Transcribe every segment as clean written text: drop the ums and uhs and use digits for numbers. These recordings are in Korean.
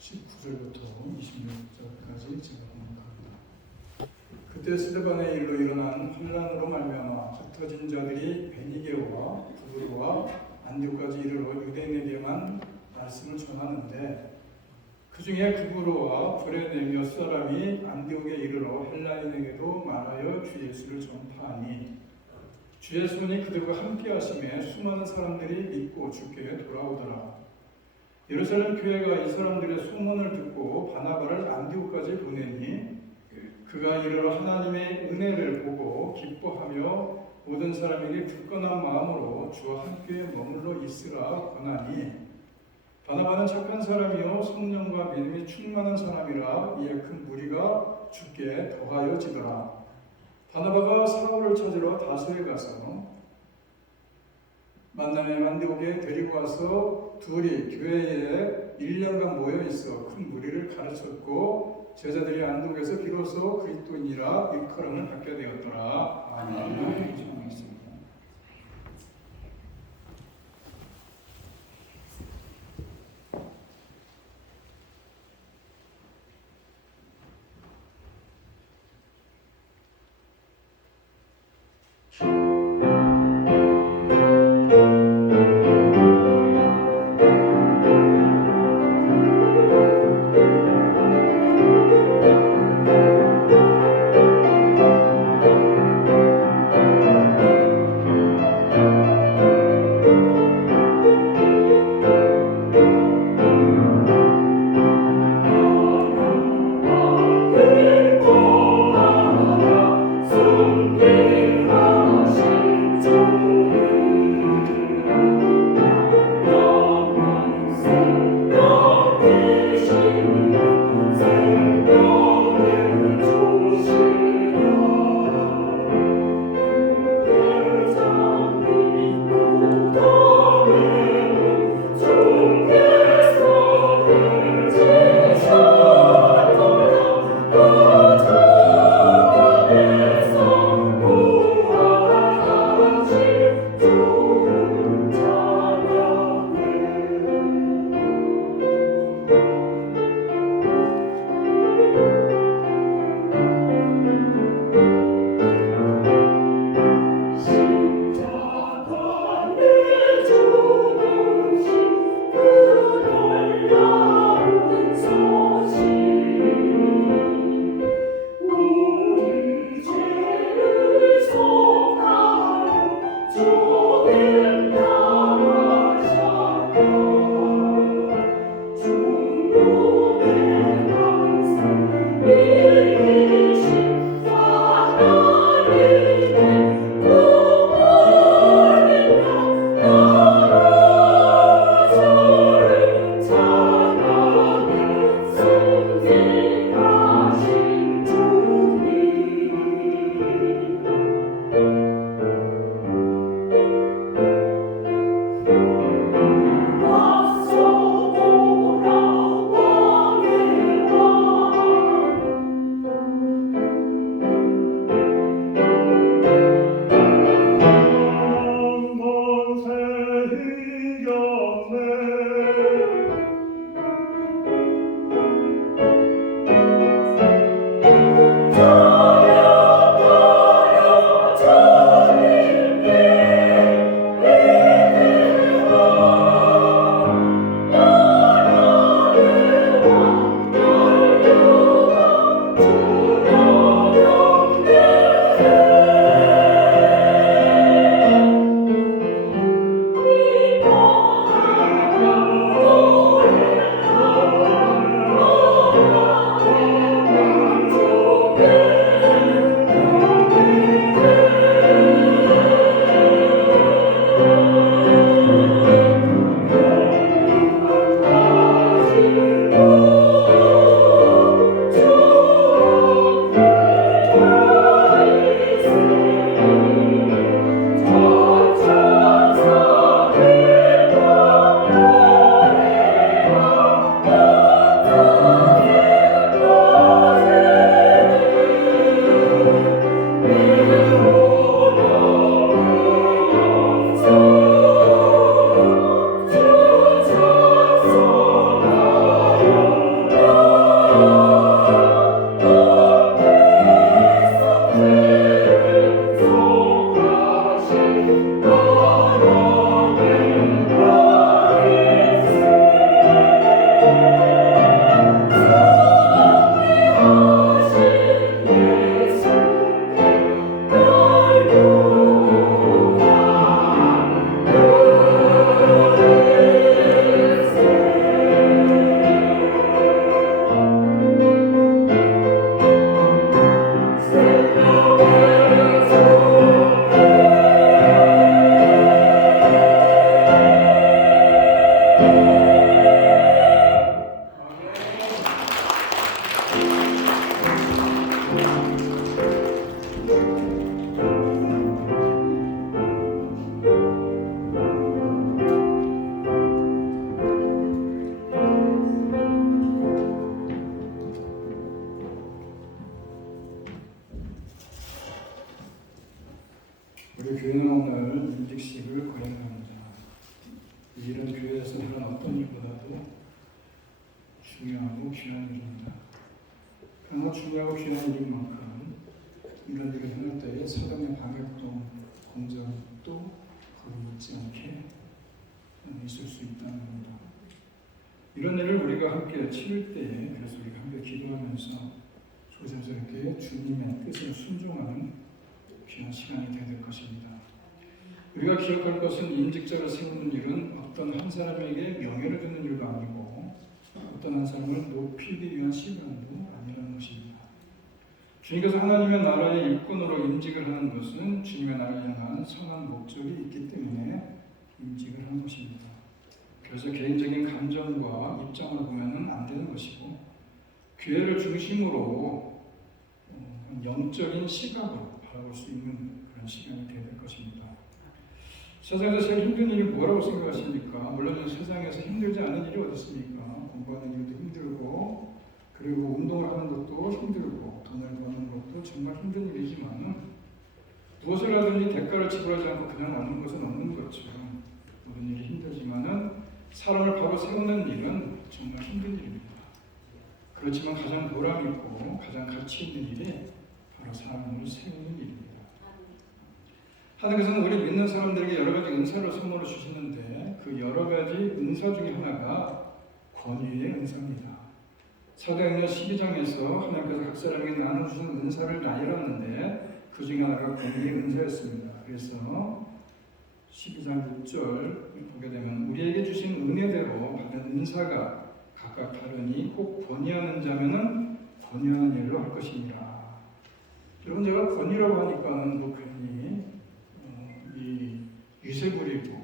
19절부터 26절까지 제가 공부합니다. 그때 스데반의 일로 일어난 환난으로 말미암아 흩어진 자들이 베니게와 구브로와 안디옥까지 이르러 유대인에게만 말씀을 전하는데, 그 중에 구브로와 브레네 몇 사람이 안디옥에 이르러 헬라인에게도 말하여 주 예수를 전파하니, 주의 손이 그들과 함께 하심에 수많은 사람들이 믿고 주께 돌아오더라. 예루살렘 교회가 이 사람들의 소문을 듣고 바나바를 안디옥까지 보내니, 그가 이르러 하나님의 은혜를 보고 기뻐하며 모든 사람에게 굳건한 마음으로 주와 함께 머물러 있으라 권하니, 바나바는 착한 사람이요 성령과 믿음이 충만한 사람이라 이에 큰 무리가 주께 더하여지더라. 바나바가 사울을 찾으러 다소에 가서 만남의 안디옥에 데리고 와서 둘이 교회에 1년간 모여 있어 큰 무리를 가르쳤고, 제자들이 안디옥에서 비로소 그리스도인이라 일컬음을 받게 되었더라. 아멘. 중요하고 귀한 일입니다. 그러나 중요하고 귀한 일인 만큼 이런 일을 해낼 때에 사단의 방해도 공작도 거의 있지 않게 있을 수 있다는 겁니다. 이런 일을 우리가 함께 치를 때에 그래서 우리가 함께 기도하면서 조심스럽게 주님의 뜻에 순종하는 귀한 시간이 되야 될 것입니다. 우리가 기억할 것은 임직자를 세우는 일은 어떤 한 사람에게 명예를 주는 일도 아니고 어떤 한 사람을 높이기 위한 시간도 아니라는 것입니다. 주님께서 하나님의 나라의 일꾼으로 임직을 하는 것은 주님의 나라를 향한 선한 목적이 있기 때문에 임직을 하는 것입니다. 그래서 개인적인 감정과 입장을 보면은 안 되는 것이고 교회를 중심으로 영적인 시각으로 바라볼 수 있는 그런 시간이 되야 될 것입니다. 세상에서 제일 힘든 일이 뭐라고 생각하십니까? 물론 세상에서 힘들지 않은 일이 어디 있습니까? 공부하는 일도 힘들고 그리고 운동을 하는 것도 힘들고 돈을 버는 것도 정말 힘든 일이지만 무엇을 하든지 대가를 지불하지 않고 그냥 남는 것은 없는 거죠. 모든 일이 힘들지만 사람을 바로 세우는 일은 정말 힘든 일입니다. 그렇지만 가장 보람 있고 가장 가치 있는 일이 바로 사람을 세우는 일입니다. 하나님께서는 우리 믿는 사람들에게 여러 가지 은사를 선물로 주시는데 그 여러 가지 은사 중에 하나가 권위의 은사입니다. 사도행전 12장에서 하나님께서 각 사람에게 나눠주신 은사를 나열했는데 그 중에 하나가 권위의 은사였습니다. 그래서 12장 6절 보게 되면 우리에게 주신 은혜대로 받은 은사가 각각 다르니 꼭 권위하는 자면은 권위하는 일로 할 것이니라. 여러분 제가 권위라고 하니까는 뭐 괜히 이 유세 부리고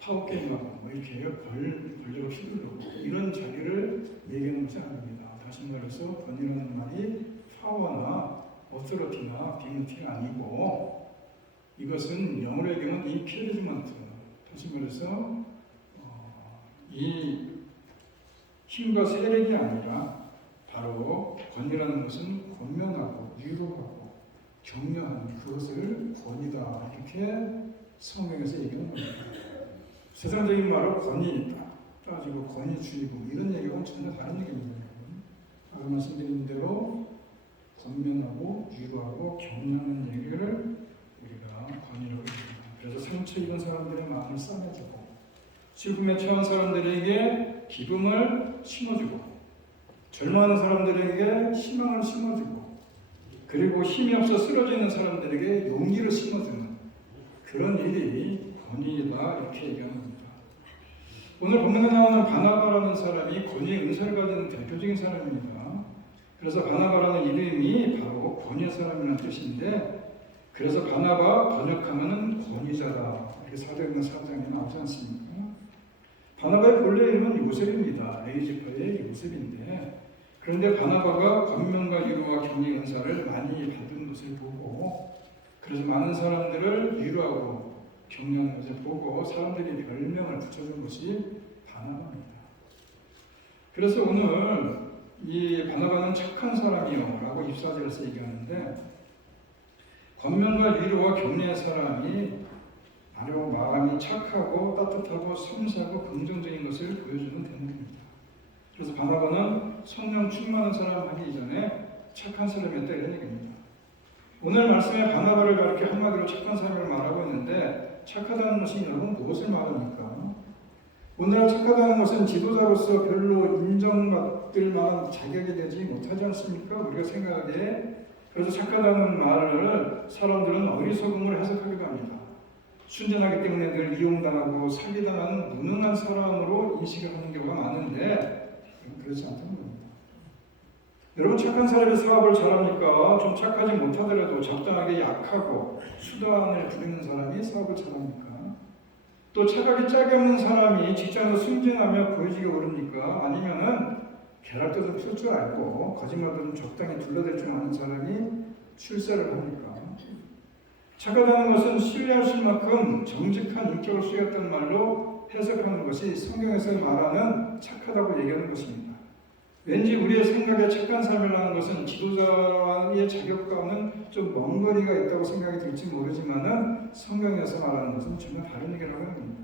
파워게임하고 뭐 이렇게 권력을 휘두르고 이런 자리를 얘기하는 것이 아닙니다. 다시 말해서 권위라는 말이 파워나 어토리티나 디그니티가 아니고 이것은 영어로 얘기하면 인필리지먼트, 다시 말해서 이 힘과 세력이 아니라 바로 권위라는 것은 권면하고 위로하고 격려하는 그것을 권위다 이렇게 성경에서 얘기하는 겁니다. 세상적인 말로 권위 따지고 권위주의고 이런 얘기와는 전혀 다른 얘기입니다. 아까 말씀드린 대로 권면하고 위로하고 격려하는 얘기를 우리가 권위라고 합니다. 그래서 상처 입은 사람들의 마음을 싸매주고 슬픔에 처한 사람들에게 기쁨을 심어주고 절망하는 사람들에게 희망을 심어주고 그리고 힘이 없어 쓰러지는 사람들에게 용기를 심어주는 그런 일이 권위이다 이렇게 얘기하는 겁니다. 오늘 본문에 나오는 바나바라는 사람이 권위의 은사를 가진 대표적인 사람입니다. 그래서 바나바라는 이름이 바로 권위의 사람이라는 뜻인데 그래서 바나바 번역하면은 권위자다 이렇게 사도행전 4장에 나오지 않습니까? 바나바의 본래 이름은 요셉입니다. 에이지파의 요셉인데 그런데 바나바가 권면과 위로와 격려의 은사를 많이 받은 것을 보고 그래서 많은 사람들을 위로하고 격려하는 것을 보고 사람들이 별명을 붙여준 것이 바나바입니다. 그래서 오늘 이 바나바는 착한 사람이요 라고 24절에서 얘기하는데 권면과 위로와 격려의 사람이 바로 마음이 착하고 따뜻하고 섬세하고 긍정적인 것을 보여주는 대목입니다. 그래서 바나바는 성령 충만한 사람 하기 이전에 착한 사람이었다 이런 얘기입니다. 오늘 말씀에 바나바를 이렇게 한마디로 착한 사람을 말하고 있는데 착하다는 것이 여러분 무엇을 말합니까? 오늘날 착하다는 것은 지도자로서 별로 인정받을 만한 자격이 되지 못하지 않습니까? 우리가 생각하기에 그래서 착하다는 말을 사람들은 어리석음을 해석하기도 합니다. 순전하기 때문에 늘 이용당하고 사기당하는 무능한 사람으로 인식을 하는 경우가 많은데 그렇지 않다는 겁니다. 여러분 착한 사람이 사업을 잘합니까? 좀 착하지 못하더라도 적당하게 약하고 수단을 부리는 사람이 사업을 잘합니까? 또 착하게 짝이 없는 사람이 직장에서 승진하며 보여지기 오릅니까? 아니면은 계략도 좀 풀 줄 알고 거짓말도 좀 적당히 둘러댈 줄 아는 사람이 출세를 합니까? 착하다는 것은 신뢰하실 만큼 정직한 인격을 수였던 말로 해석하는 것이 성경에서 말하는 착하다고 얘기하는 것입니다. 왠지 우리의 생각에 착한 삶이라는 것은 지도자의 자격과는 좀 먼 거리가 있다고 생각이 들지 모르지만은 성경에서 말하는 것은 정말 다른 얘기라고 합니다.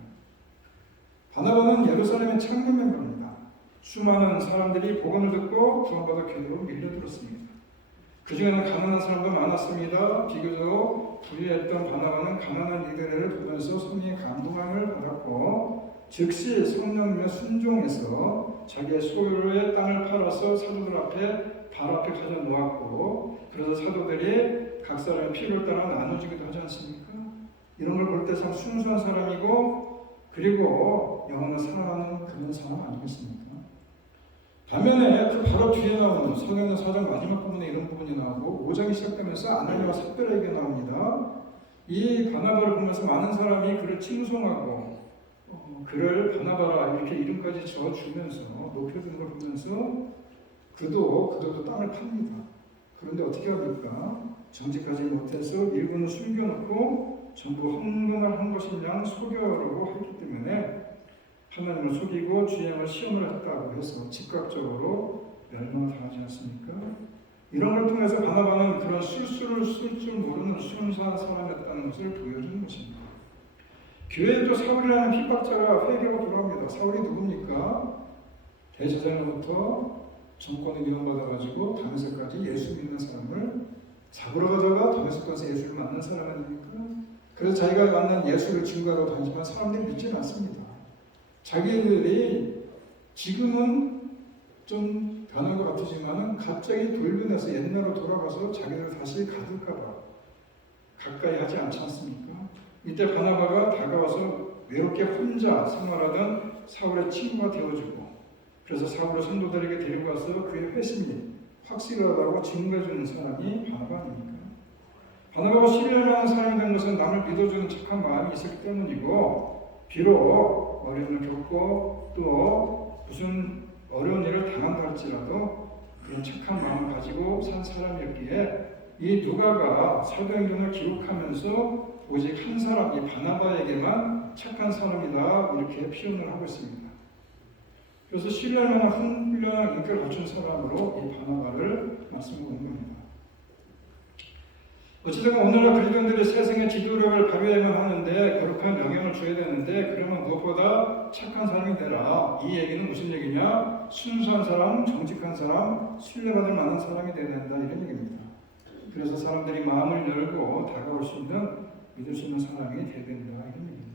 바나바는 예루살렘의 창립 멤버입니다. 수많은 사람들이 복음을 듣고 구원받아 교회로 밀려들었습니다. 그 중에는 가난한 사람도 많았습니다. 비교적 부유했던 바나바는 가난한 이들을 보면서 성령의 감동을 받았고 즉시 성령님의 순종해서 자기의 소유의 땅을 팔아서 사도들 앞에 발 앞에 가져 놓았고 그래서 사도들이 각 사람의 필요를 따라 나눠주기도 하지 않습니까? 이런 걸 볼 때 참 순수한 사람이고 그리고 영혼을 사랑하는 그런 사람 아니겠습니까? 반면에 그 바로 뒤에 나오는 사도행전 4장 마지막 부분에 이런 부분이 나오고 5장이 시작되면서 아나니아와 삽비라에게 나옵니다. 이 바나바를 보면서 많은 사람이 그를 칭송하고 그를 바나바라 이렇게 이름까지 지어주면서 높여주는 걸 보면서 그도 땅을 팝니다. 그런데 어떻게 합니까? 정직하지 못해서 일부는 숨겨놓고 전부 헌금을 한 것이냐 속여라고 했기 때문에 하나님을 속이고 주행을 시험을 했다고 해서 즉각적으로 멸망을 당하지 않습니까? 이런 걸 통해서 바나바는 그런 실수를 쓸 줄 모르는 순수한 사람이었다는 것을 보여주는 것입니다. 교회에도 사울이라는 핍박자가 회개하고 돌아옵니다. 사울이 누굽니까? 대제사장으로부터 정권에 위험받아가지고 다메섹까지 예수 믿는 사람을 잡으러 가다가 다메섹에서 예수를 만난 사람 아닙니까? 그래서 자기가 만난 예수를 증거하러 다니지만 사람들이 믿지는 않습니다. 자기들이 지금은 좀 변한 것 같으지만 갑자기 돌변해서 옛날로 돌아가서 자기들 다시 가둘까봐 가까이 하지 않지 않습니까? 이때 바나바가 다가와서 외롭게 혼자 생활하던 사울의 친구가 되어주고 그래서 사울의 성도들에게 데리고 가서 그의 회심이 확실하다고 증거해주는 사람이 바나바 아닙니까? 바나바가 신뢰할 사람이 된 것은 남을 믿어주는 착한 마음이 있었기 때문이고 비록 어려움을 겪고 또 무슨 어려운 일을 당한다 할지라도 그런 착한 마음을 가지고 산 사람이었기에 이 누가가 사도행전을 기록하면서 오직 한 사람, 이 바나바에게만 착한 사람이다 이렇게 표현을 하고 있습니다. 그래서 신뢰할 만한 훌륭한 인격을 갖춘 사람으로 이 바나바를 말씀하고 있는 겁니다. 어쨌든 오늘날 그리스도인들이 세상의 지도력을 발휘해야만 하는데 거룩한 영향을 줘야 되는데 그러면 무엇보다 착한 사람이 되라. 이 얘기는 무슨 얘기냐? 순수한 사람, 정직한 사람, 신뢰받을 만한 사람이 되어야 된다 이런 얘기입니다. 그래서 사람들이 마음을 열고 다가올 수 있는 믿을 수 있는 사람이 되어야 된다 이런 얘기입니다.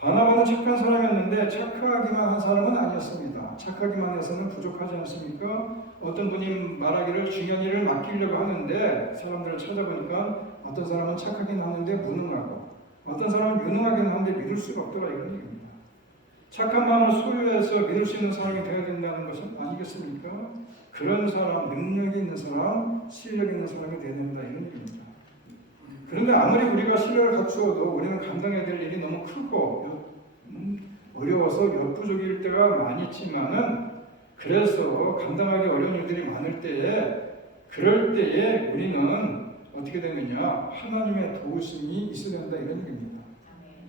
바나바는 착한 사람이었는데 착하기만 한 사람은 아니었습니다. 착하기만 해서는 부족하지 않습니까? 어떤 분이 말하기를 중요한 일을 맡기려고 하는데 사람들을 찾아보니까 어떤 사람은 착하긴 하는데 무능하고 어떤 사람은 유능하긴 한데 믿을 수가 없더라 이런 얘기입니다. 착한 마음을 소유해서 믿을 수 있는 사람이 되어야 된다는 것은 아니겠습니까? 그런 사람, 능력이 있는 사람, 실력 있는 사람이 되어야 된다 이런 얘기입니다. 그런데 아무리 우리가 실력을 갖추어도 우리는 감당해야 될 일이 너무 크고 어려워서 역부족일 때가 많이 있지만은 그래서 감당하기 어려운 일들이 많을 때에 그럴 때에 우리는 어떻게 되느냐 하나님의 도우심이 있어야 된다 이런 얘기입니다.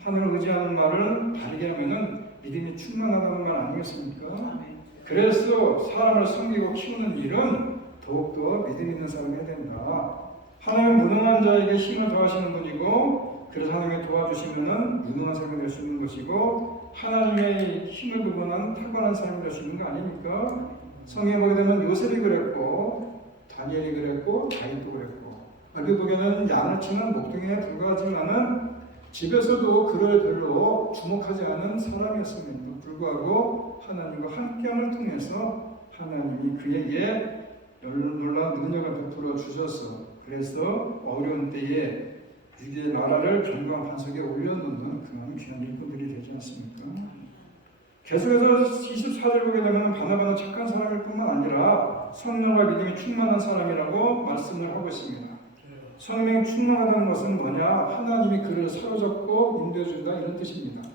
하나님을 의지하는 말을 바르게 하면은 믿음이 충만하다는 말 아니겠습니까? 그래서 사람을 섬기고 키우는 일은 더욱더 믿음 있는 사람이 해야 된다. 하나님은 무능한 자에게 힘을 더하시는 분이고 그래서 하나님이 도와주시면은 유능한 사람이 될 수 있는 것이고 하나님의 힘을 두고는 탁월한 사람이 될 수 있는 거 아닙니까? 성경에 보게 되면 요셉이 그랬고 다니엘이 그랬고 다윗도 그랬고 얼핏 보기에는 양을 치는 목동에 불과하지만은 집에서도 그를 별로 주목하지 않은 사람이었음에도 불구하고 하나님과 함께함을 통해서 하나님이 그에게 놀라운 능력을 베풀어 주셔서 그래서 어려운 때에 유대의 나라를 견고한 반석에 올려놓는 그런 귀한 일꾼들이 되지 않습니까? 계속해서 24절 보게 되면 바나바는 착한 사람일 뿐만 아니라 성령과 믿음이 충만한 사람이라고 말씀을 하고 있습니다. 성령이 충만하다는 것은 뭐냐? 하나님이 그를 사로잡고 인도해준다 이런 뜻입니다.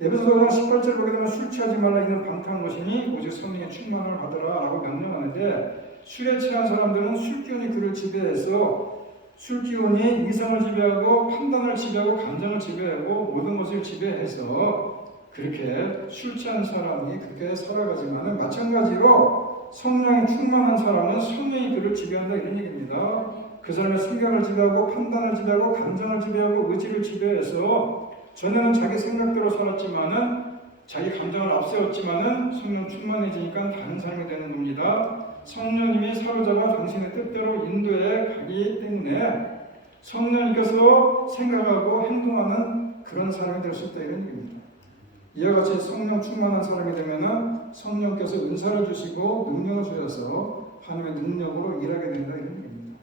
에베소서 5장 18절 보게 되면 술 취하지 말라 이는 방탕한 것이니 오직 성령의 충만을 받으라 라고 명령하는데 술에 취한 사람들은 술기운이 그를 지배해서 술기운이 이성을 지배하고 판단을 지배하고 감정을 지배하고 모든 것을 지배해서 그렇게 술 취한 사람이 그렇게 살아가지만 마찬가지로 성령이 충만한 사람은 성령이 그를 지배한다 이런 얘기입니다. 그 사람의 생각을 지배하고 판단을 지배하고 감정을 지배하고 의지를 지배해서 전에는 자기 생각대로 살았지만은 자기 감정을 앞세웠지만은 성령 충만해지니까 다른 사람이 되는 겁니다. 성령님이 사로잡아 당신의 뜻대로 인도해 가기 때문에 성령님께서 생각하고 행동하는 그런 사람이 될 수 있다 이런 얘기입니다. 이와 같이 성령 충만한 사람이 되면은 성령께서 은사를 주시고 능력을 주셔서 하나님의 능력으로 일하게 된다 이런 얘기입니다.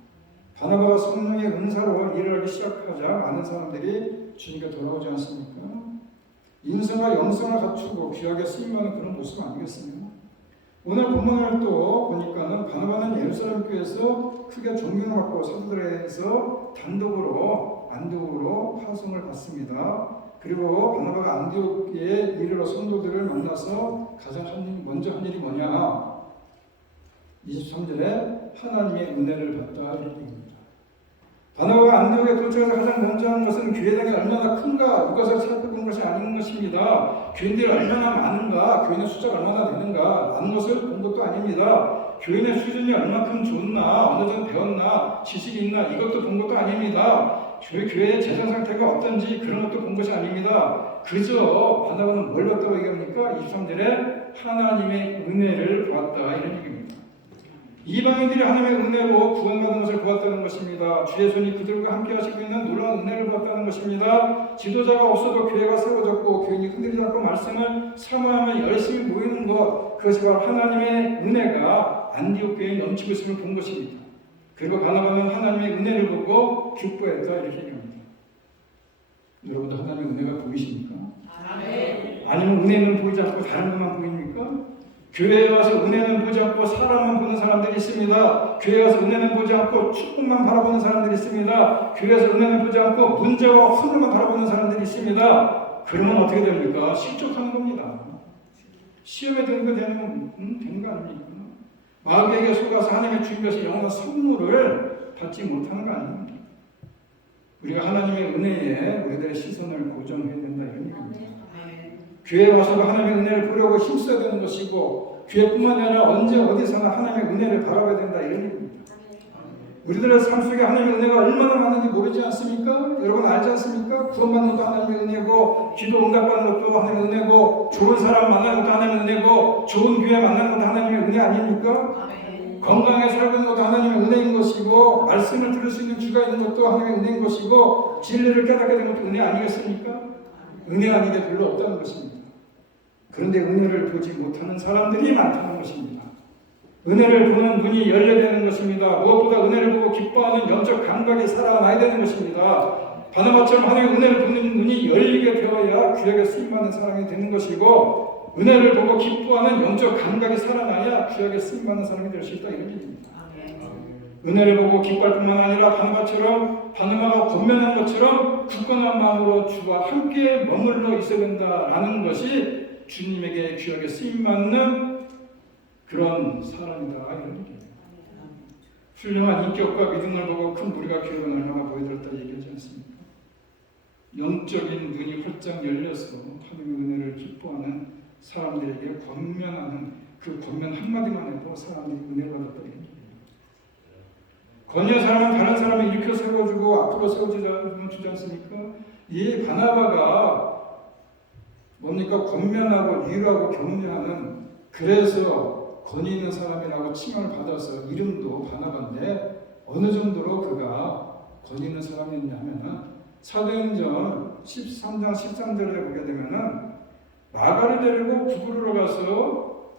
바나바가 성령의 은사로 일을 하기 시작하자 많은 사람들이 주님께 돌아오지 않습니까? 인성과 영성을 갖추고 귀하게 쓰임받는 그런 모습 아니겠습니까? 오늘 본문을 또 보니까는 바나바는 예루살렘 교회에서 크게 존경을 받고 사도들에서 단독으로 안디옥으로 파송을 받습니다. 그리고 바나바가 안디옥에 이르러 성도들을 만나서 가장 먼저 한 일이 뭐냐? 23절에 하나님의 은혜를 받다 이런 얘기입니다. 바나바가 안디옥에 도착해서 가장 먼저 하는 것은 교회당이 얼마나 큰가 이것을 살펴보는 것이 아닌 것입니다. 교인들이 얼마나 많은가, 교인의 숫자가 얼마나 되는가 라는 것을 본 것도 아닙니다. 교인의 수준이 얼마큼 좋나, 어느 정도 배웠나, 지식이 있나 이것도 본 것도 아닙니다. 교회의 재정 상태가 어떤지 그런 것도 본 것이 아닙니다. 그저 바나바는 뭘 봤다고 얘기합니까? 23절에 하나님의 은혜를 보았다 이런 얘기입니다. 이방인들이 하나님의 은혜로 구원받은 것을 보았다는 것입니다. 주의 손이 그들과 함께 하시고 있는 놀라운 은혜를 보았다는 것입니다. 지도자가 없어도 교회가 세워졌고 교인이 흔들리지 않고 말씀을 사모하며 열심히 모이는 것, 그것이 바로 하나님의 은혜가 안디옥 교회에 넘치고 있음을 본 것입니다. 그리고 바나바는 하나님의 은혜를 보고 기뻐했다 이렇게 얘기합니다. 여러분도 하나님의 은혜가 보이십니까? 아니면 은혜는 보이지 않고 다른 것만 보입니까? 교회에 와서 은혜는 보지 않고 사람만 보는 사람들이 있습니다. 교회에 와서 은혜는 보지 않고 축복만 바라보는 사람들이 있습니다. 교회에서 은혜는 보지 않고 문제와 허물만 바라보는 사람들이 있습니다. 그러면 어떻게 됩니까? 실족하는 겁니다. 시험에 드는 거 되는 거 아닙니까? 마귀에게 속아서 하나님의 주님께서 영원한 선물을 받지 못하는 거 아닙니까? 우리가 하나님의 은혜에 우리들의 시선을 고정해야 된다 이런 얘기입니다. 교회에 와서도 하나님의 은혜를 보려고 힘써야 되는 것이고 교회뿐만 아니라 언제 어디서나 하나님의 은혜를 바라봐야 된다 이런 얘기입니다. 우리들의 삶 속에 하나님의 은혜가 얼마나 많은지 모르지 않습니까? 여러분 알지 않습니까? 구원받는 것도 하나님의 은혜고 기도 응답받는 것도 하나님의 은혜고 좋은 사람 만나는 것도 하나님의 은혜고 좋은 교회 만나는 것도 하나님의 은혜 아닙니까? 건강하게 살고 것도 하나님의 은혜인 것이고 말씀을 들을 수 있는 주가 있는 것도 하나님의 은혜인 것이고 진리를 깨닫게 된 것도 은혜 아니겠습니까? 은혜 아닌 게 별로 없다는 것입니다. 그런데 은혜를 보지 못하는 사람들이 많다는 것입니다. 은혜를 보는 눈이 열려야 되는 것입니다. 무엇보다 은혜를 보고 기뻐하는 영적 감각이 살아나야 되는 것입니다. 바나바처럼 하나님의 은혜를 보는 눈이 열리게 되어야 귀하게 쓰임받는 사람이 되는 것이고 은혜를 보고 기뻐하는 영적 감각이 살아나야 귀하게 쓰임받는 사람이 될 수 있다 이런 얘기입니다. 은혜를 보고 기뻐할 뿐만 아니라 바나바가 권면한 것처럼 굳건한 마음으로 주와 함께 머물러 있어야 된다라는 것이 주님에게 귀하게 쓰임받는 그런 사람이다 이런 얘기입니다. 훌륭한 인격과 믿음을 보고 큰 무리가 교회를 얼마나 모여들었다 얘기하지 않습니까? 영적인 눈이 활짝 열려서 하나님의 은혜를 기뻐하는 사람들에게 권면하는 그 권면 한마디만 해도 사람들이 은혜를 받았다 이런 얘기입니다. 권위한 사람은 다른 사람을 일으켜 세워주고 앞으로 세워주지 않습니까? 이 바나바가 뭡니까? 권면하고 위로하고 격려하는 그래서 권위 있는 사람이라고 칭함을 받아서 이름도 바나바인데 어느 정도로 그가 권위 있는 사람이었냐면은 사도행전 13장 13절에 보게 되면은 마가를 데리고 구부르러 가서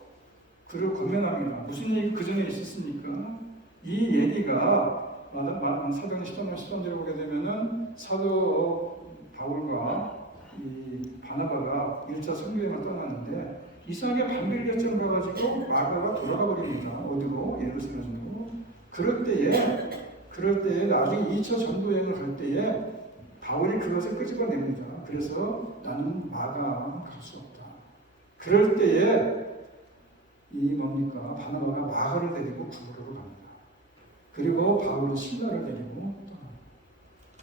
그를 권면합니다. 무슨 일이 그 전에 있었습니까? 이 얘기가 사도행전 13장 13절에 보게 되면은 사도 바울과 이 바나바가 1차 선교여행을 떠나는데 이상하게 반백 결정 가가지고 마가가 돌아가 버립니다. 어디로? 예루살렘으로. 그럴 때에 나중에 2차 전도여행을 갈 때에 바울이 그것을 끄집어냅니다. 그래서 나는 마가 갈 수 없다. 그럴 때에 이 뭡니까? 바나바가 마가를 데리고 구부로로 갑니다. 그리고 바울은 신라를 데리고 떠납니다.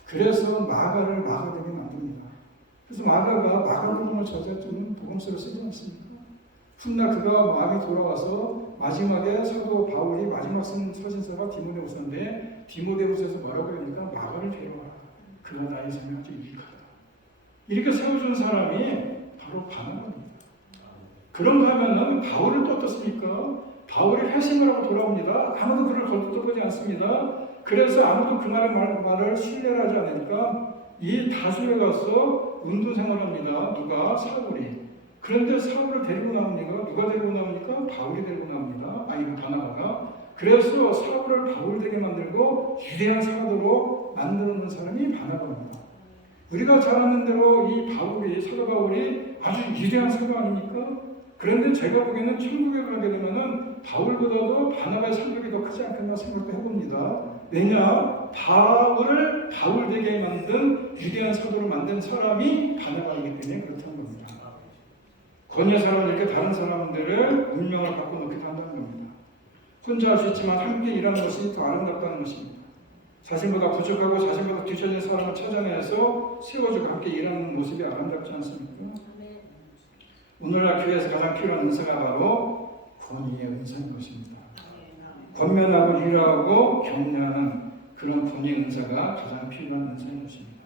그래서 마가를 마가되게 만듭니다. 그래서 마가가 마가복음을 저자주는 복음서를 쓰지 않습니까? 훗날 그가 마음이 돌아와서 마지막에 사도 바울이 마지막 쓴 서신서가 디모데후서인데 디모데후서에서 뭐라고 하니까 마가를 데려와라. 그가 나의 삶에 아주 유익하다. 이렇게 세워준 사람이 바로 바나바입니다. 그런가 하면은 바울을 또 어떻습니까? 바울이 회심을 하고 돌아옵니다. 아무도 그를 거두어보지 않습니다. 그래서 아무도 그 말을 신뢰를 하지 않으니까 이 다수에 가서 운동 생활합니다. 누가? 사울이. 그런데 사울을 데리고 나옵니까? 누가 데리고 나옵니까? 바울이 데리고 나옵니다. 아니, 바나바가. 그래서 사울을 바울 되게 만들고 위대한 사도로 만드는 사람이 바나바입니다. 우리가 잘 아는 대로 이 바울이, 사도 바울이 아주 위대한 사도 아닙니까? 그런데 제가 보기에는 천국에 가게 되면은 바울보다도 바나바의 성격이 더 크지 않겠나 생각도 해봅니다. 왜냐? 바울을 바울 되게 만든 위대한 사도로 만든 사람이 바나바이기 때문에 그렇다는 겁니다. 권위의 사람은 이렇게 다른 사람들을 운명을 바꿔놓기도 한다는 겁니다. 혼자 할 수 있지만 함께 일하는 것이 더 아름답다는 것입니다. 자신보다 부족하고 자신보다 뒤처진 사람을 찾아내서 세워주고 함께 일하는 모습이 아름답지 않습니까? 오늘날 교회에서 가장 필요한 은사가 바로 권위의 은사인 것입니다. 권면하고 위로하고 격려하는 그런 권위의 은사가 가장 필요한 은사인 것입니다.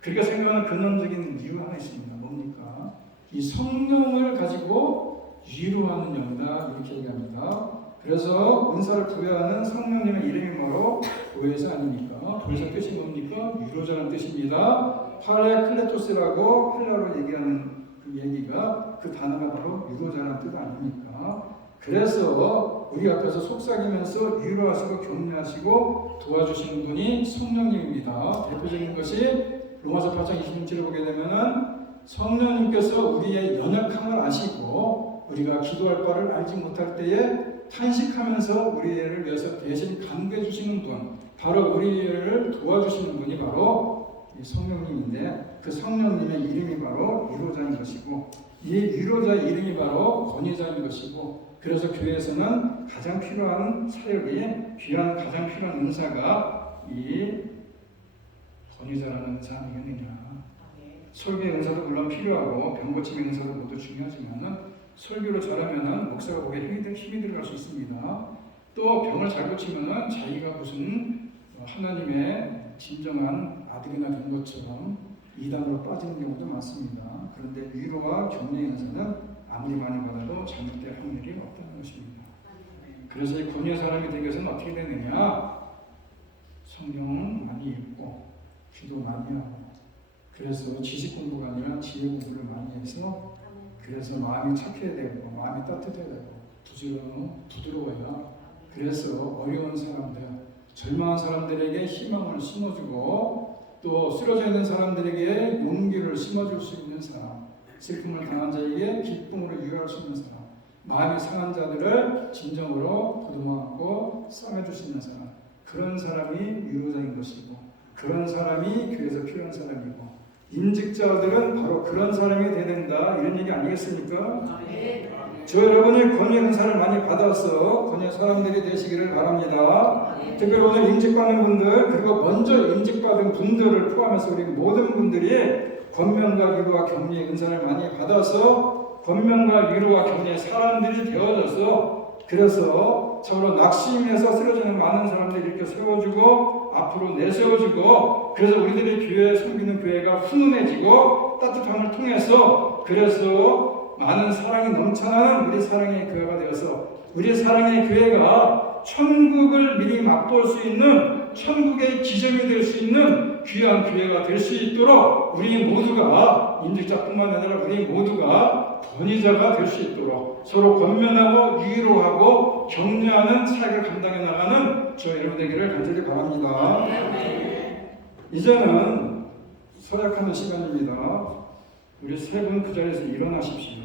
그렇게 생각하는 근원적인 이유 하나 있습니다. 뭡니까? 이 성령을 가지고 위로하는 영이다 이렇게 얘기합니다. 그래서 은사를 부여하는 성령님의 이름이 뭐로? 보혜사 아닙니까? 보혜사 뜻이 뭡니까? 위로자라는 뜻입니다. 파레클레토스라고 헬라어로 얘기하는 그 얘기가 그 단어가 바로 위로자라는 뜻 아닙니까? 그래서 우리 앞에서 속삭이면서 위로하시고 격려하시고 도와주시는 분이 성령님입니다. 대표적인 것이 로마서 8장 26절을 보게 되면은 성령님께서 우리의 연약함을 아시고 우리가 기도할 바를 알지 못할 때에 탄식하면서 우리를 위해서 대신 간구해 주시는 분, 바로 우리를 도와주시는 분이 바로 이 성령님인데 그 성령님의 이름이 바로 위로자인 것이고 이 위로자의 이름이 바로 권위자인 것이고 그래서 교회에서는 가장 필요한 사역이 귀한 가장 필요한 은사가 이 권위자라는 은사 아니겠느냐. 설교의 은사도 물론 필요하고 병고침의 은사도 모두 중요하지만은 설교를 잘하면은 목사가 보기에 힘이 들어갈 수 있습니다. 또 병을 잘 고치면은 자기가 무슨 하나님의 진정한 아들이나 된 것처럼 이단으로 빠지는 경우도 많습니다. 그런데 위로와 격려의 은사는 아무리 많이 받아도 잘못될 확률이 없다는 것입니다. 그래서 이 권위의 사람이 되기 위해서는 어떻게 되느냐? 성경 많이 읽고 기도 많이 하고 그래서 지식 공부가 아니라 지혜 공부를 많이 해서 그래서 마음이 착해야 되고 마음이 따뜻해야 되고 부드러워야 그래서 어려운 사람들 절망한 사람들에게 희망을 심어주고 또 쓰러져 있는 사람들에게 용기를 심어줄 수 있는 사람 슬픔을 당한 자에게 기쁨으로 위로할 수 있는 사람 마음이 상한 자들을 진정으로 보듬어안고 싸매줄 수 있는 사람 그런 사람이 위로자인 것이고 그런 사람이 교회에서 필요한 사람이고 임직자들은 바로 그런 사람이 되어야 된다 이런 얘기 아니겠습니까? 저 여러분이 권위의 은사를 많이 받아서 권위의 사람들이 되시기를 바랍니다. 특별히 오늘 임직받는 분들 그리고 먼저 임직받은 분들을 포함해서 우리 모든 분들이 권면과 위로와 격려의 은사를 많이 받아서 권면과 위로와 격려의 사람들이 되어져서 그래서 서로 낙심해서 쓰러지는 많은 사람들이 이렇게 세워주고 앞으로 내세워주고 그래서 우리들이 교회 섬기는 교회가 훈훈해지고 따뜻함을 통해서 그래서 많은 사랑이 넘쳐나는 우리 사랑의 교회가 되어서 우리 사랑의 교회가 천국을 미리 맛볼 수 있는 천국의 기점이 될 수 있는 귀한 교회가 될 수 있도록 우리 모두가 임직자뿐만 아니라 우리 모두가 권위자가 될 수 있도록 서로 권면하고 위로하고 격려하는 사역을 감당해 나가는 저 여러분 되기를 간절히 바랍니다. 이제는 서약하는 시간입니다. 우리 세 분 그 자리에서 일어나십시오.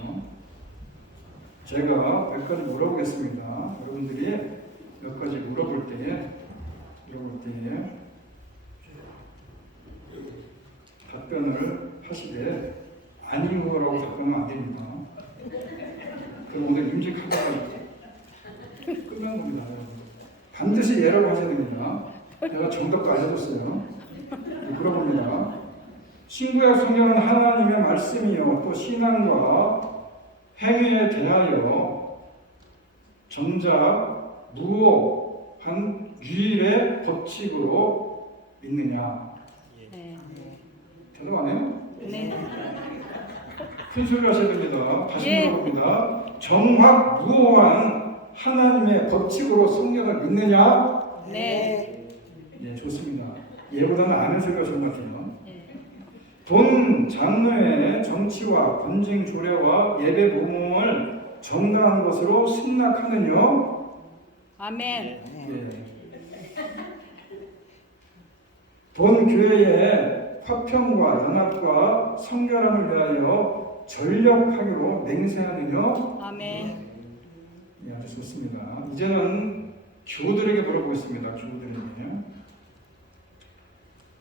제가 몇 가지 물어보겠습니다. 여러분들이 몇 가지 물어볼 때에 답변을 하시되 아니요라고 답변하면 안 됩니다. 그럼 오늘 임직하다가 끝난 겁니다. 반드시 예라고 하셔야 됩니다. 내가 정답도 알려줬어요. 물어봅니다. 신구약 성경은 하나님의 말씀이요 또 신앙과 행위에 대하여 정작 무오한 유일의 법칙으로 믿느냐? 네. 대답 안 해요? 네. 큰 소리로 하셔야 됩니다. 다시 물어봅니다. 정확무오한 하나님의 법칙으로 성경을 믿느냐? 네. 네, 좋습니다. 예보다는 아는 소리가 좋은 것 같아요. 본 장로의 정치와 권징 조례와 예배 모범을 정당한 것으로 승낙하느냐? 아멘. 예. 본 교회의 화평과 연합과 성결함을 위하여 전력하기로 맹세하느냐? 아멘. 예, 아주 좋습니다. 이제는 교우들에게 물어보겠습니다. 교우들에게.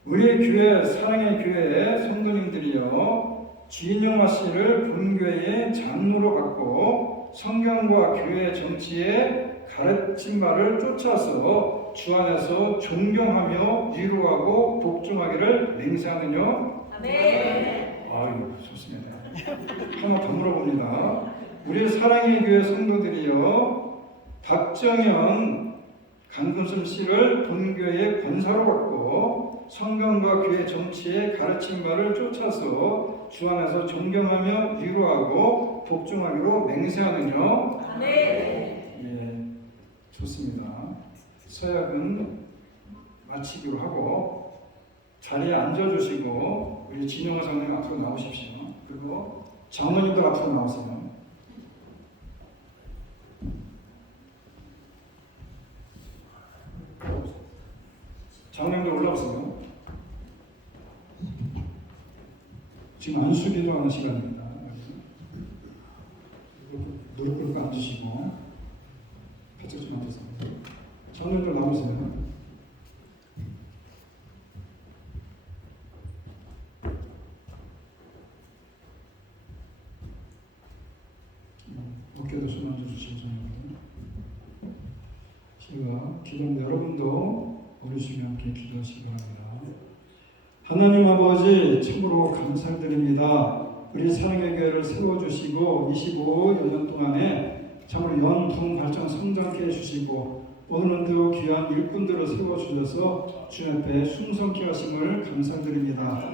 우리의 교회, 사랑의 교회의 성도님들이여, 진영화 씨를 본교회의 장로로 받고 성경과 교회 정치의 가르친 바를 쫓아서 주 안에서 존경하며 위로하고 복종하기를 맹세하느냐? 아멘. 아유, 좋습니다. 하나 더 물어봅니다. 우리 사랑의 교회 성도들이여, 박정현 강금순 씨를 본교회의 권사로 받고 성경과 교회 정치의 가르친 바를 쫓아서 주 안에서 존경하며 위로하고 복종하기로 맹세하느냐? 아멘. 예, 좋습니다. 서약은 마치기로 하고 자리에 앉아주시고 우리 진영호 장로님 앞으로 나오십시오. 그리고 장로님들 앞으로 나오세요. 장로님들 올라오세요. 지금 안수기도하는 시간입니다. 무릎 꿇고 앉으시고 바짝 좀 앉으세요. 장로님들 나오세요. 어깨도 손 얹어주시고 제가 기도하는데 여러분도 어르신과 함께 기도하시기 바랍니다. 하나님 아버지, 참으로 감사드립니다. 우리 사랑의 교회를 세워주시고 25여 년 동안에 참으로 연통 발전 성장케 해주시고 오늘은 또 귀한 일꾼들을 세워주셔서 주 앞에 충성케 하심을 감사드립니다.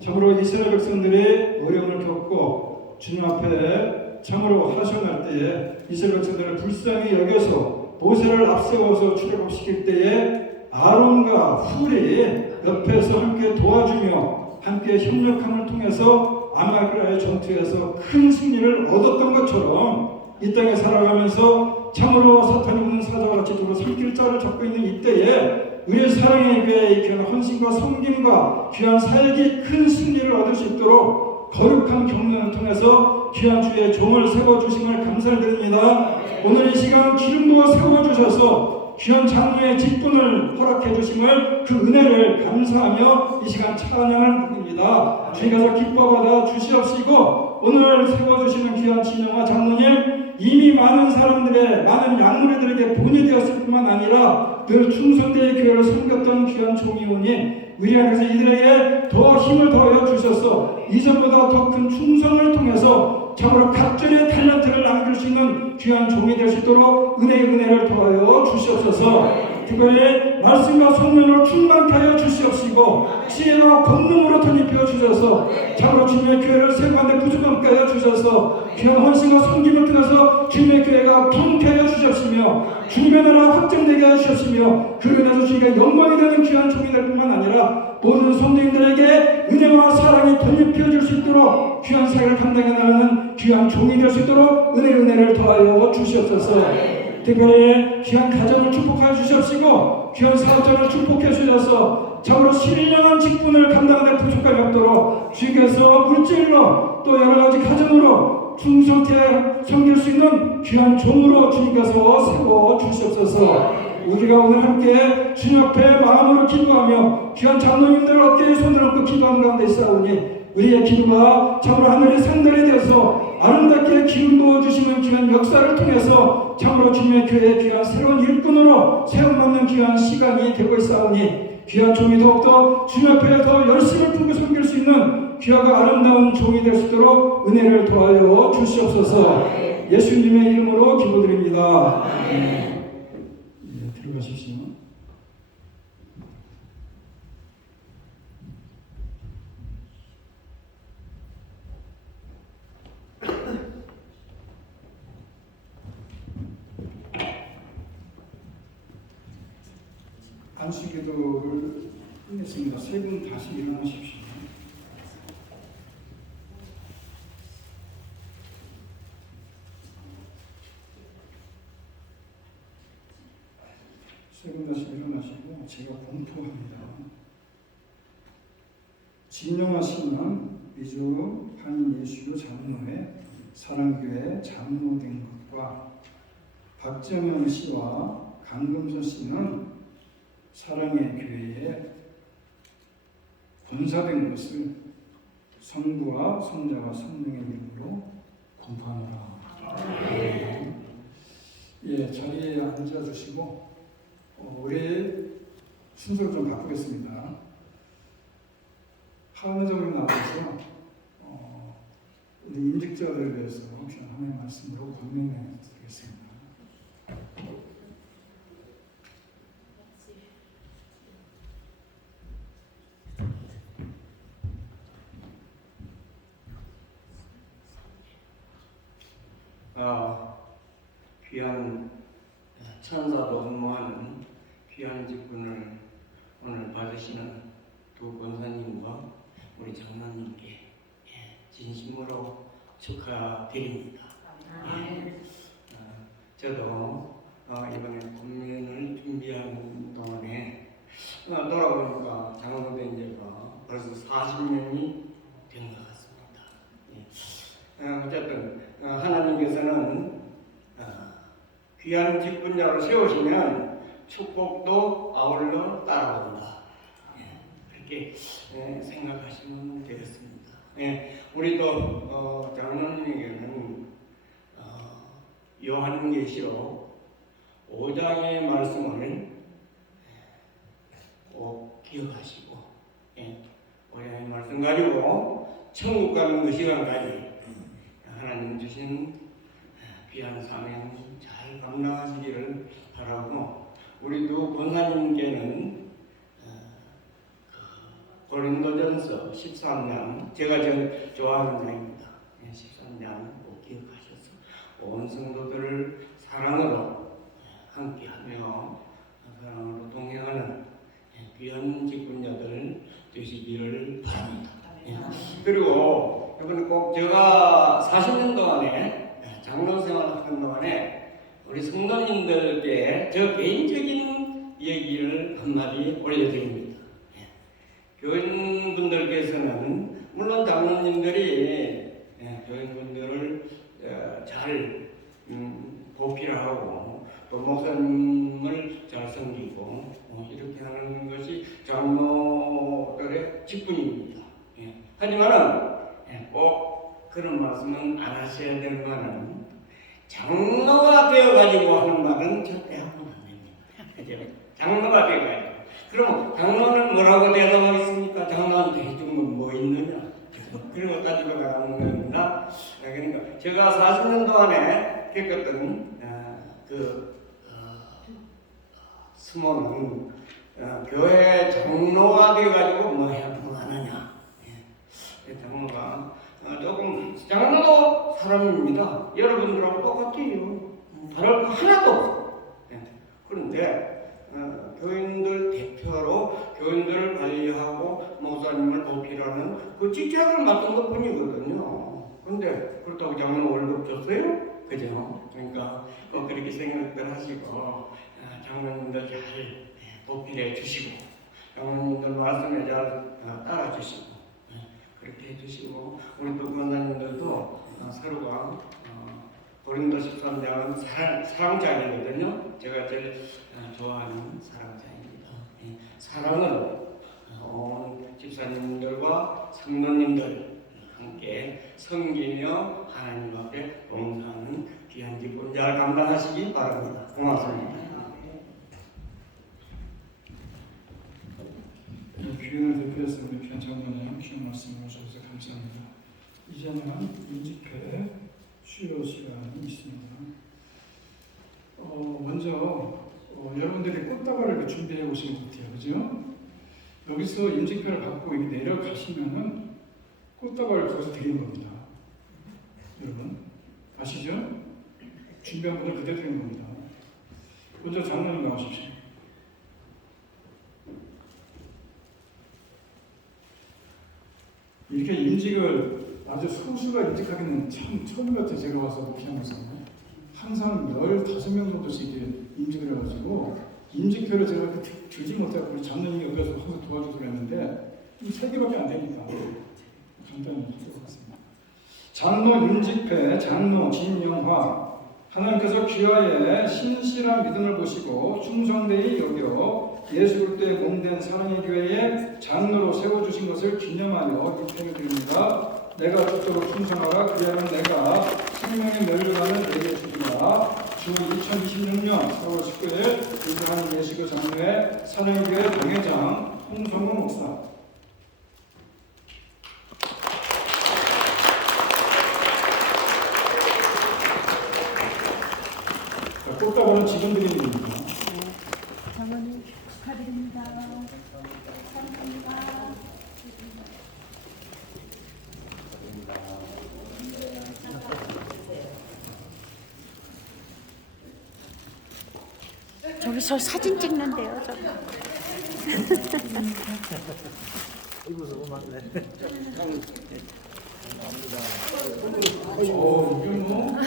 참으로 이스라엘 백성들이 어려움을 겪고 주님 앞에 참으로 하소연할 때에 이스라엘 백성들을 불쌍히 여겨서 모세를 앞세워서 출애굽시킬 때에 아론과 훌이 옆에서 함께 도와주며 함께 협력함을 통해서 아말렉과의 전투에서 큰 승리를 얻었던 것처럼 이 땅에 살아가면서 참으로 사탄이 오는 사자와 같이 두루 삼킬 자를 잡고 있는 이때에 우리의 사랑의 교회의 귀한 헌신과 섬김과 귀한 사역이 큰 승리를 얻을 수 있도록 거룩한 경륜을 통해서 귀한 주의 종을 세워주심을 감사드립니다. 오늘 이 시간 기름 부어 세워주셔서 귀한 장로의 직분을 허락해 주심을 그 은혜를 감사하며 이 시간 찬양을 드립니다. 주님께서 기뻐받아 주시옵시고 오늘 세워주시는 귀한 진영아 장로님, 이미 많은 사람들의 많은 양무리들에게 본이 되었을 뿐만 아니라 늘 충성되의 교회를 섬겼던 귀한 종이오니 우리 안에서 이들에게 더 힘을 더하여 주셔서 이전보다 더 큰 충성을 통해서 참으로 각별의 탤런트를 남길 수 있는 귀한 종이 될 수 있도록 은혜의 은혜를 더하여 주시옵소서. 특별히 말씀과 성령으로 충만케 하여 주시옵시고 지혜와 권능으로 덧입혀 주셔서 참으로 주님의 교회를 세우는데 부족함게 하여 주셔서 귀한 헌신과 섬김을 통해서 주님의 교회가 통케 하여 주시옵시며 주님의 나라 확장되게 하여 주시옵시며 그로 인해서 주님께 영광이 되는 귀한 종이 될 뿐만 아니라 모든 성도님들에게 은혜와 사랑이 덧입혀 줄 수 있도록 귀한 사역을 감당해 나가는 귀한 종이 될 수 있도록 은혜를 더하여 주시옵소서. 특별히 귀한 가정을 축복하여 주시옵시고 귀한 사업장을 축복해 주셔서 참으로 신령한 직분을 감당하는 부족함이 없도록 주께서 물질로 또 여러가지 가정으로 충성케 섬길 수 있는 귀한 종으로 주님께서 세워 주시옵소서. 우리가 오늘 함께 주님 앞에 마음으로 기도하며 귀한 장로님들 어깨에 손을 얹고 기도하는 가운데 있사오니 우리의 기도가 참으로 하늘의 상달이 되어서 아름답게 기름 부어주시는 귀한 역사를 통해서 참으로 주님의 교회의 귀한 새로운 일꾼으로 세움받는 귀한 시간이 되고 있사오니 귀한 종이 더욱더 주님 앞에 더 열심을 품고 섬길 수 있는 귀하고 아름다운 종이 될 수 있도록 은혜를 더하여 주시옵소서. 예수님의 이름으로 기도드립니다. 들어가십시오. 안수기도를 끝냈습니다. 세 분 다시 일어나십시오. 세 분 다시 일어나시고 제가 공포합니다. 진용하시는 미주 한인 예수교 장로회 사랑교회 장로된 것과 박정현 씨와 강금서 씨는 사랑의 교회에 본사된 것을 성부와 성자와 성령의 이름으로 공포하노라. 예, 자리에 앉아주시고 우리 순서를 좀 바꾸겠습니다. 하은정님 나와서 우리 임직자들을 위해서 귀한 하나님의 말씀으로 권면해 드리겠습니다. 귀한 천사도 근무하는 귀한 직분을 오늘 받으시는 두 권사님과 우리 장로님께 진심으로 축하드립니다. 저도 이번에 권면을 준비하는 동안에 돌아보니까 장로된 지가 벌써 40년이 된 것 같습니다. 어쨌든 하나님께서는 귀한 직분자로 세우시면 축복도 아울러 따라온다. 그렇게 생각하시면 되겠습니다. 우리도 장로님에게는 요한계시록 5장의 말씀을 꼭 기억하시고 5장의 말씀 가지고 천국 가는 그 시간까지 하나님 주신 귀한 사명 잘 감당하시기를 바라고, 우리 두 권사님께는 고린도전서 13장, 제가 제일 좋아하는 장입니다. 13장 꼭 기억하셔서 온 성도들을 사랑으로 함께하며 사랑으로 동행하는 귀한 직분자들 되시기를 바랍니다. 그리고 이번에 꼭 제가 40년 동안에 장로 생활하는 동안에 우리 성도님들께 저 개인적인 얘기를 한마디 올려드립니다. 교인분들께서는 물론 장로님들이 교인분들을 잘 보필하고 또 목사님을 잘 섬기고 이렇게 하는 것이 장로들의 직분입니다. 하지만은 꼭 그런 말씀은 안 하셔야 될 만은 장로가 되어가지고 하는 말은 절대 하면 안 됩니다. 그죠? 장로가 되어가지고. 그럼 장로는 뭐라고 대답하겠습니까? 장로한테 해준 건 뭐 있느냐? 그런 거 따지고 가는 겁니다. 그러니까 제가 40년 동안에 겪었던 스모는 교회 장로가 되어가지고 뭐 하느냐? 장로가 조금 장로도 사람입니다. 여러분들하고 똑같아요. 다를 거 하나도 없어. 그런데 교인들 대표로 교인들을 관리하고 목사님을 보필하는 그 직책을 맡은 것 뿐이거든요. 그런데 그렇다고 장로 월급 줬어요? 그죠? 그러니까 그렇게 생각들 하시고 장로님들 잘 보필해 주시고 장로님들 말씀에 잘 따라 주시고 그렇게 해주시고, 우리 또 권사님들도 서로가 고린도 13장은 사랑장이거든요. 제가 제일 좋아하는 사랑장입니다. 사랑으로 온 집사님들과 성도님들 함께 섬기며 하나님 앞에 봉사하는 귀한 직분 잘 감당하시기 바랍니다. 고맙습니다. 귀인을 대표해서 우리 귀한 장로님 귀한 말씀 해주셔서 감사합니다. 이제는 임직회 수요 시간이 있습니다. 먼저 여러분들이 꽃다발을 준비해 오신 것 같아요. 그죠? 여기서 임직회를 받고 여기 내려가시면은 꽃다발을 거기서 드리는 겁니다. 여러분 아시죠? 준비한 분들 그때 드리는 겁니다. 먼저 장로님 나오십시오. 임직을 아주 소수가 임직하기는 참 처음 같아요. 제가 와서 목회하면서 항상 15명 정도씩 이렇게 임직을 해가지고 임직표를 제가 그렇게 주지 못하고 우리 장로님이 옆에서 항상 도와주고 그랬는데 이 3개밖에 안 되니까 간단히 해보겠습니다. 장로 임직패, 장로 진영화. 하나님께서 귀하의 신실한 믿음을 보시고 충성되이 여겨 예수 그리스도의 몸된 사랑의 교회에 장로로 세워주신 것을 기념하여 이 패를 드립니다. 내가 죽도록 충성하라. 그리하면 내가 생명의 멸류관을 내게 주리라. 주 2026년 4월 19일 유교한 예수교 장로회 사랑의 교회 당회장 홍성우 목사. 꽃다발은 지금 드리는 겁니다. 장로님 축하드립니다. 감사합니다. 저기서 사진 찍는데요, 저. 이거 너무 많네. 이게 뭐?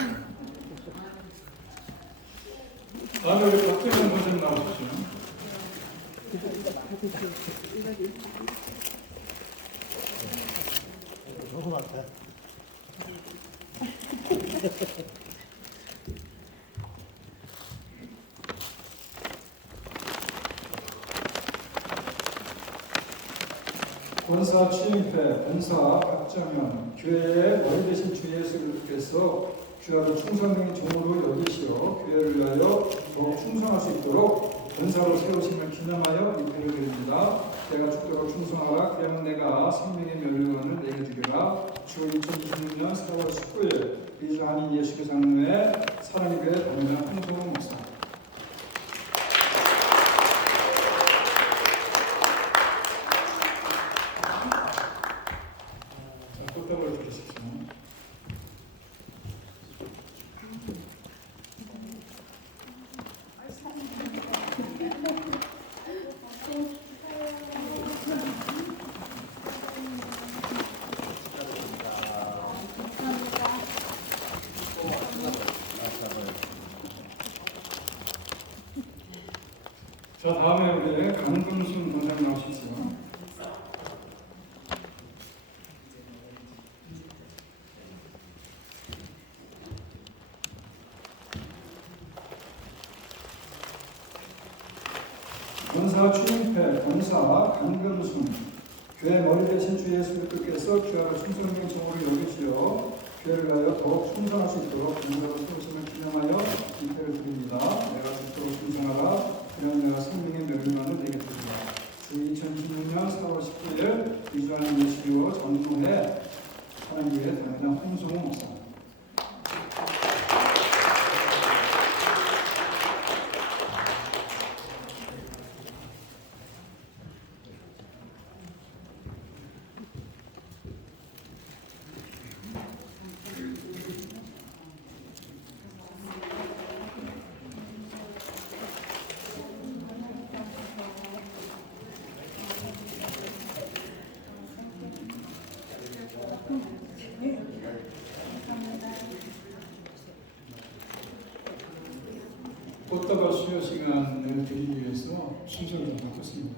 다음에 우리 박재현 선생님 나오십시오. 너무 많다. 권사 취임패, 권사 박정현, 교회의 머리 대신 주 예수께서 귀하도 충성된 종으로 여기시어 교회를 위하여 더욱 충성할 수 있도록 권사로 세우심을 기념하여 이 패를 드립니다. 내가 죽도록 충성하라. 그러면 내가 생명의 멸류관을 내게 드리라. 주 2026년 4월 19일 이주한인 예수교 장로회 사랑의 교회 당회장 홍성우 목사. 자, 꽃다발을 드리십시오. 자, 다음에 우리 강금순 권사님 나오시죠. 권사 추임패, 권사 강금순, 교회 머리 대신 주 예수 그리스도께서 귀하로 충성된 종으로 여기시어 교회를 위하여 더욱 충성할 수 있도록 권사로 세우심을 기념하여 인패를 드립니다. 내가 죽도록 충성하라. 그러면 내가 생명의 멸류관을 내게 드리라. 주 2016년 4월 19일 이주하는 예수교 장로회 하나님교회 당회장 홍성우 목사. 꽃다발 수요 시간을 드리기 위해서 순서를 좀 바꿨습니다.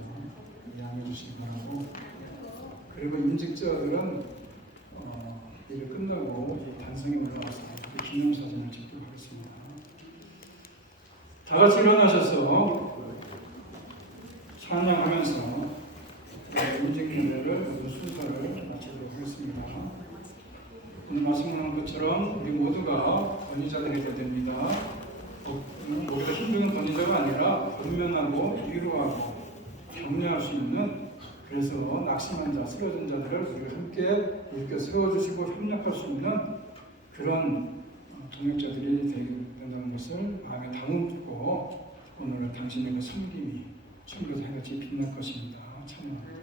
양해해 주시기 바라고. 그리고 임직자들은 일을 끝나고 단상에 올라와서 기념사진을 찍도록 하겠습니다. 다 같이 일어나셔서 찬양하면서 임직 무대를 순서를 마치도록 하겠습니다. 오늘 말씀하는 것처럼 우리 모두가 권위자들이 되어야 됩니다. 우리가 힘든 권위자가 아니라 권면하고 위로하고 격려할 수 있는, 그래서 낙심한 자, 쓰러진 자들을 우리가 함께 이렇게 세워주시고 협력할 수 있는 그런 동역자들이 되게 된다는 것을 마음에 담고 오늘 당신의 그 섬김이 선교사같이 빛날 것입니다. 찬양.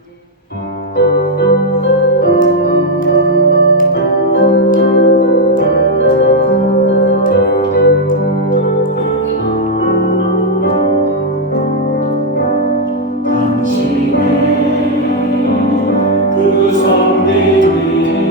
그 성대의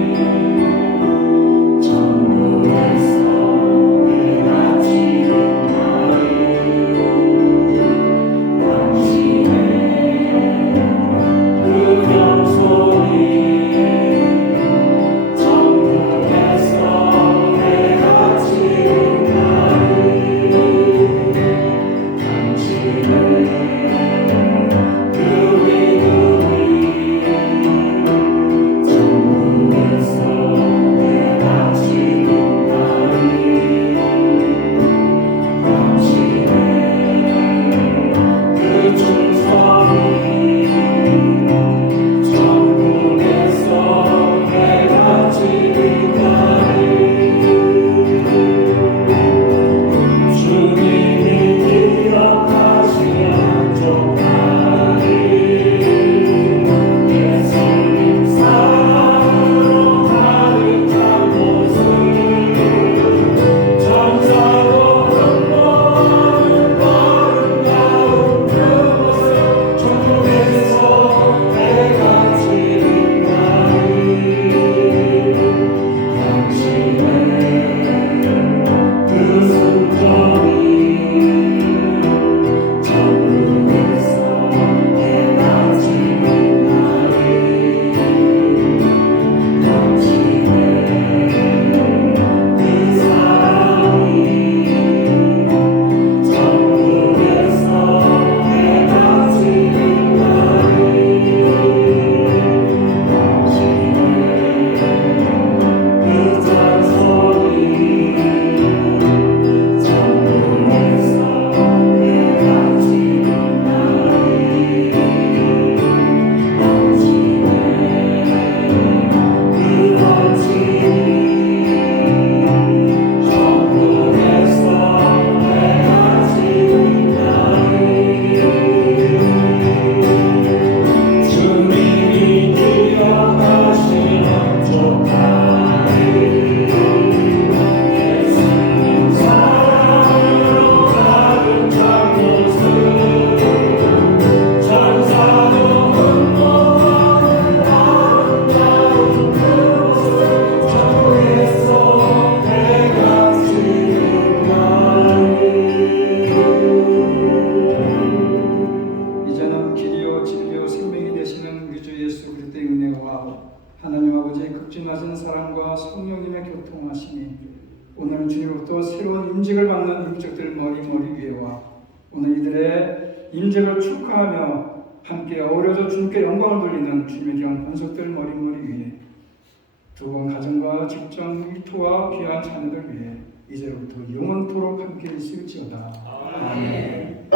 심하신 사랑과 성령님의 교통하심이 오늘 주님으로부터 새로운 임직을 받는 임직들 머리 위에와 오늘 이들의 임직을 축하하며 함께 어우러져 주님께 영광을 돌리는 주님의 귀한 권속들 머리 위에 두 번 가정과 직장 일터와 귀한 자녀들 위해 이제부터 영원토록 함께 있을지어다. 아멘.